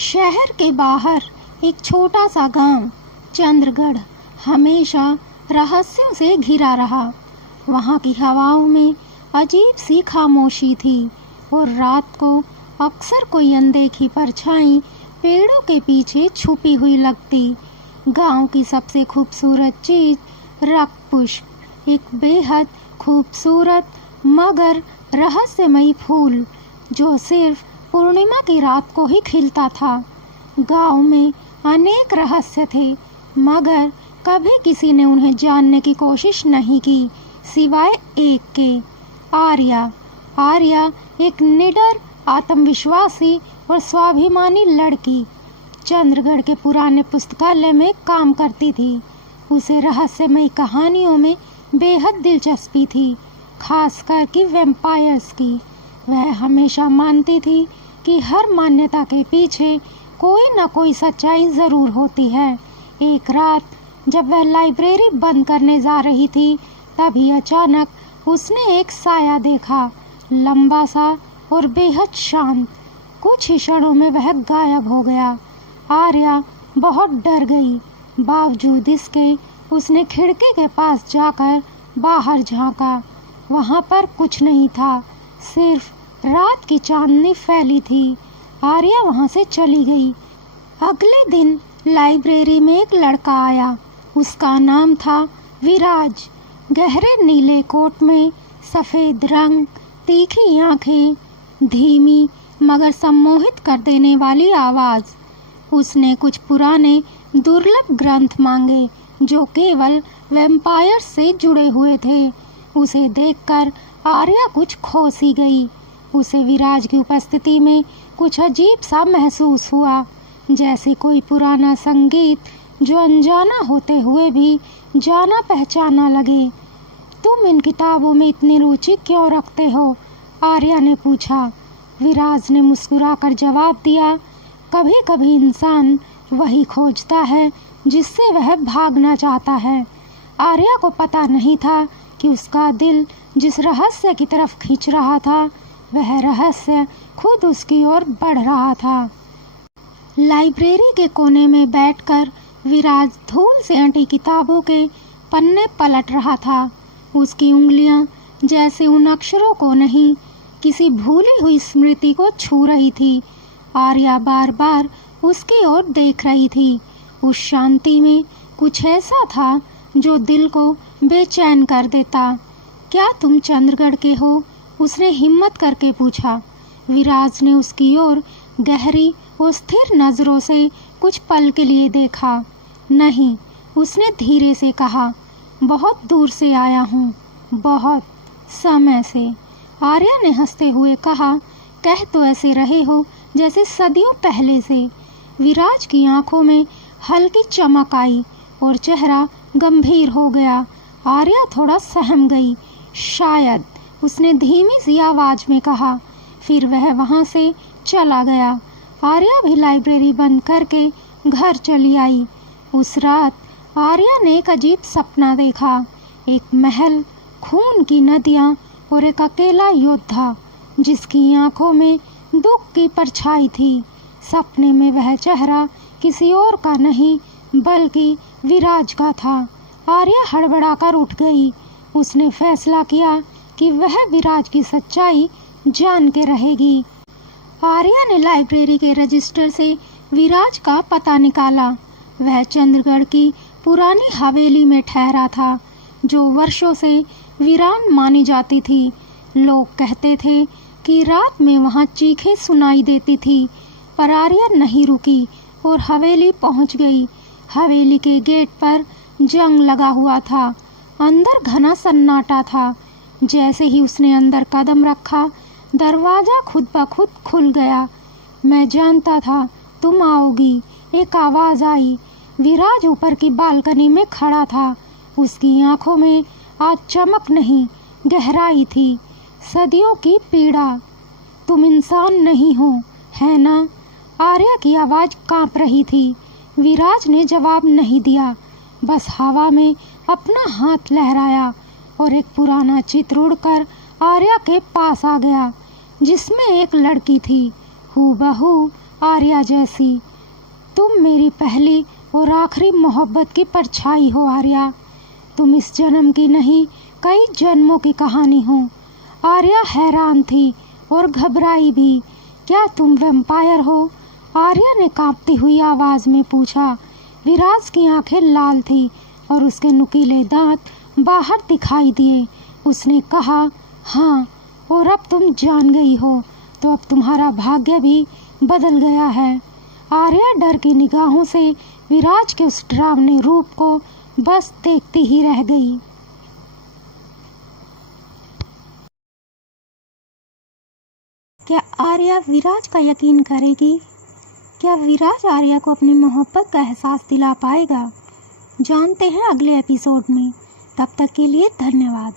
शहर के बाहर एक छोटा सा गांव चंद्रगढ़ हमेशा रहस्यों से घिरा रहा। वहाँ की हवाओं में अजीब सी खामोशी थी और रात को अक्सर कोई अनदेखी परछाई पेड़ों के पीछे छुपी हुई लगती। गांव की सबसे खूबसूरत चीज रक्त पुष्प, एक बेहद खूबसूरत मगर रहस्यमयी फूल जो सिर्फ पूर्णिमा की रात को ही खिलता था। गांव में अनेक रहस्य थे मगर कभी किसी ने उन्हें जानने की कोशिश नहीं की सिवाय एक के, आर्या। आर्या एक निडर, आत्मविश्वासी और स्वाभिमानी लड़की चंद्रगढ़ के पुराने पुस्तकालय में काम करती थी। उसे रहस्यमयी कहानियों में बेहद दिलचस्पी थी, खासकर कि वैम्पायर्स की। वह हमेशा मानती थी कि हर मान्यता के पीछे कोई न कोई सच्चाई जरूर होती है। एक रात जब वह लाइब्रेरी बंद करने जा रही थी, तभी अचानक उसने एक साया देखा, लंबा सा और बेहद शांत। कुछ ही क्षणों में वह गायब हो गया। आर्या बहुत डर गई। बावजूद इसके उसने खिड़की के पास जाकर बाहर झांका। वहां पर कुछ नहीं था, सिर्फ रात की चांदनी फैली थी। आर्या वहां से चली गई। अगले दिन लाइब्रेरी में एक लड़का आया। उसका नाम था विराज। गहरे नीले कोट में, सफेद रंग, तीखी आंखें, धीमी मगर सम्मोहित कर देने वाली आवाज। उसने कुछ पुराने दुर्लभ ग्रंथ मांगे जो केवल वैम्पायर से जुड़े हुए थे। उसे देखकर आर्या कुछ खो सी गई। उसे विराज की उपस्थिति में कुछ अजीब सा महसूस हुआ, जैसे कोई पुराना संगीत जो अनजाना होते हुए भी जाना पहचाना लगे। तुम इन किताबों में इतनी रुचि क्यों रखते हो? आर्या ने पूछा। विराज ने मुस्कुराकर जवाब दिया, कभी कभी इंसान वही खोजता है जिससे वह भागना चाहता है। आर्या को पता नहीं था कि उसका दिल जिस रहस्य की तरफ खींच रहा था, वह रहस्य खुद उसकी ओर बढ़ रहा था। लाइब्रेरी के कोने में बैठकर विराज धूल से अंटी किताबों के पन्ने पलट रहा था। उसकी उंगलियां जैसे उन अक्षरों को नहीं, किसी भूली हुई स्मृति को छू रही थी। आर्या बार बार उसकी ओर देख रही थी। उस शांति में कुछ ऐसा था जो दिल को बेचैन कर देता। क्या तुम चंद्रगढ़ के हो? उसने हिम्मत करके पूछा। विराज ने उसकी ओर गहरी और स्थिर नजरों से कुछ पल के लिए देखा। नहीं, उसने धीरे से कहा, बहुत दूर से आया हूँ, बहुत समय से। आर्या ने हंसते हुए कहा, कह तो ऐसे रहे हो जैसे सदियों पहले से। विराज की आंखों में हल्की चमक आई और चेहरा गंभीर हो गया। आर्या थोड़ा सहम गई। शायद, उसने धीमी सी आवाज में कहा। फिर वह वहां से चला गया। आर्या भी लाइब्रेरी बंद करके घर चली आई। उस रात आर्या ने एक अजीब सपना देखा। एक महल, खून की नदियां और एक अकेला योद्धा जिसकी आंखों में दुख की परछाई थी। सपने में वह चेहरा किसी और का नहीं बल्कि विराज का था। आर्या हड़बड़ाकर उठ गई। उसने फैसला किया कि वह विराज की सच्चाई जान के रहेगी। आर्या ने लाइब्रेरी के रजिस्टर से विराज का पता निकाला। वह चंद्रगढ़ की पुरानी हवेली में ठहरा था, जो वर्षों से वीरान मानी जाती थी। लोग कहते थे कि रात में वहां चीखें सुनाई देती थी, पर आर्या नहीं रुकी और हवेली पहुंच गई। हवेली के गेट पर जंग लगा हुआ था। अंदर घना सन्नाटा था। जैसे ही उसने अंदर कदम रखा, दरवाजा खुद ब खुद खुल गया। मैं जानता था तुम आओगी, एक आवाज आई। विराज ऊपर की बालकनी में खड़ा था। उसकी आंखों में आज चमक नहीं, गहराई थी, सदियों की पीड़ा। तुम इंसान नहीं हो, है ना? आर्या की आवाज कांप रही थी। विराज ने जवाब नहीं दिया, बस हवा में अपना हाथ लहराया और एक पुराना चित्र उड़कर आर्या के पास आ गया, जिसमें एक लड़की थी, हूबहू आर्या जैसी। तुम मेरी पहली और आखिरी मोहब्बत की परछाई हो आर्या। तुम इस जन्म की नहीं, कई जन्मों की कहानी हो। आर्या हैरान थी और घबराई भी। क्या तुम वैम्पायर हो? आर्या ने कांपती हुई आवाज में पूछा। विराज की आंखें लाल थी और उसके नुकीले दांत बाहर दिखाई दिए। उसने कहा, हाँ, और अब तुम जान गई हो तो अब तुम्हारा भाग्य भी बदल गया है। आर्या डर की निगाहों से विराज के उस डरावने रूप को बस देखती ही रह गई। क्या आर्या विराज का यकीन करेगी? क्या विराज आर्या को अपनी मोहब्बत का एहसास दिला पाएगा? जानते हैं अगले एपिसोड में। तब तक के लिए धन्यवाद।